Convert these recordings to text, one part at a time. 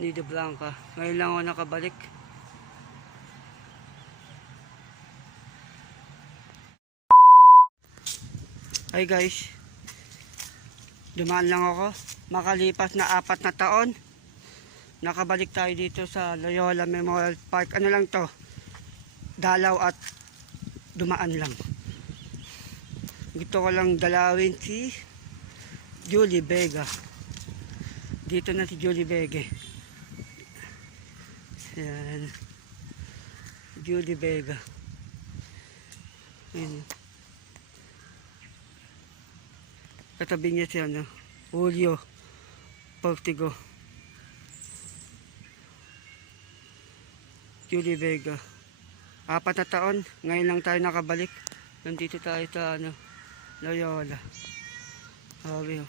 Nido Blanca. Ngayon lang ako nakabalik. Hi guys, dumaan lang ako. Makalipas na 4 na taon, nakabalik tayo dito sa Loyola Memorial Park. Ano lang to, dalaw at dumaan lang. Gusto ko lang dalawin si Julie Vega. Dito na si Julie Vega. Yan, Julie Vega. Yan. Katabi niya si Julio Portigo. Julie Vega. 4 na taon, ngayon lang tayo nakabalik. Nandito tayo sa Loyola. Sabi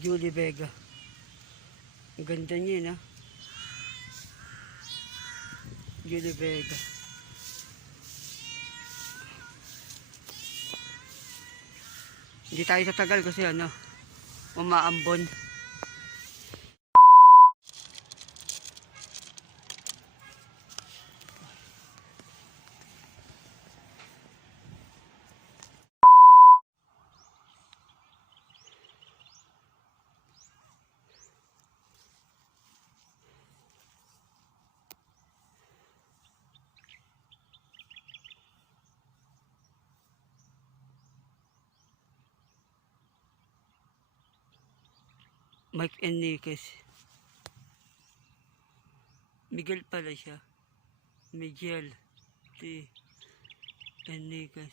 Julie Vega. Ang ganda niya, Julie Vega. Hindi tayo tatagal kasi umaambon. Mike Enriquez. Miguel pala siya. Miguel T. Enriquez.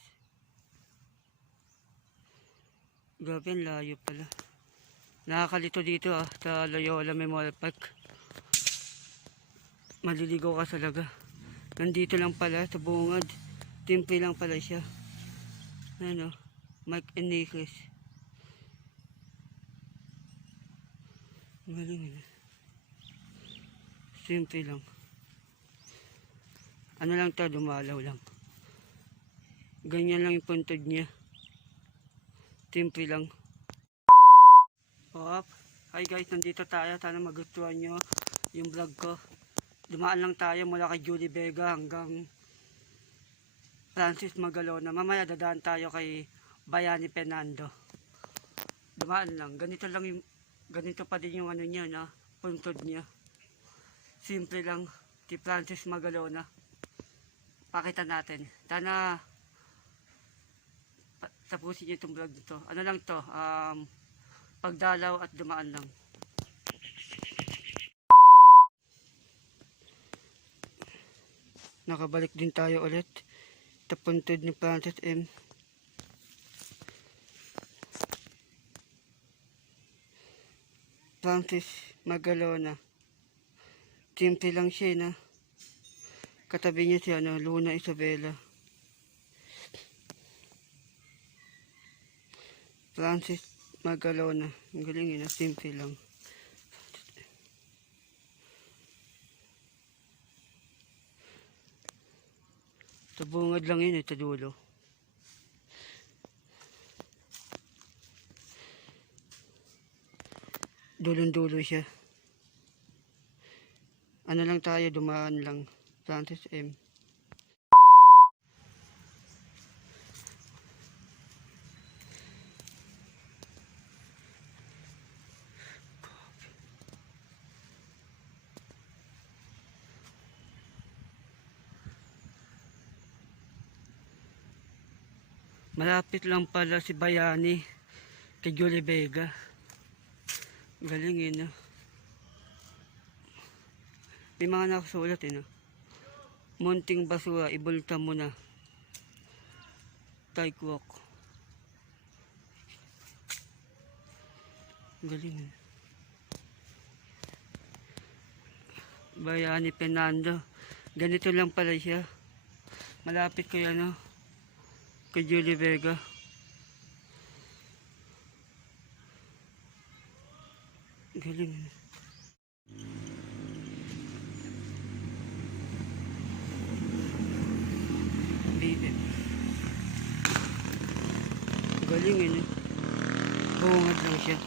Grabe, ang layo pala. Nakakalito dito sa Loyola Memorial Park. Maliligaw ka talaga. Nandito lang pala sa bungad. Timple lang pala siya. Mike Enriquez. Galing. Simple lang. Ano lang to, dumalaw lang. Ganyan lang yung puntod niya. Simple lang. Hi guys, nandito tayo. Sana magustuhan nyo yung vlog ko. Dumaan lang tayo mula kay Julie Vega hanggang Francis Magalona. Mamaya dadaan tayo kay Bayani Fernando. Dumaan lang. Ganito pa din yung niya, puntod niya. Simple lang. Si Francis Magalona. Pakita natin. Sana tapusin niyo itong vlog nito. Ano lang to, pagdalaw at dumaan lang. Nakabalik din tayo ulit. Ito puntod ni Francis M. Francis Magalona. Simple lang siya, Katabi niya si Luna Isabela. Francis Magalona. Ang galing, simple lang. Sa bungad lang yun, sa dulo. Dulong-dulo siya. Ano lang tayo, dumaan lang. Francis M. Malapit lang pala si Bayani kay Julie Vega. Galing, May mga nakasulat, Munting basura, ibulta mo na. Taekwok. Galing, Bayani Fernando. Ganito lang pala siya. Malapit ko kay Julie Vega. Galing, Galing, bungad lang siya.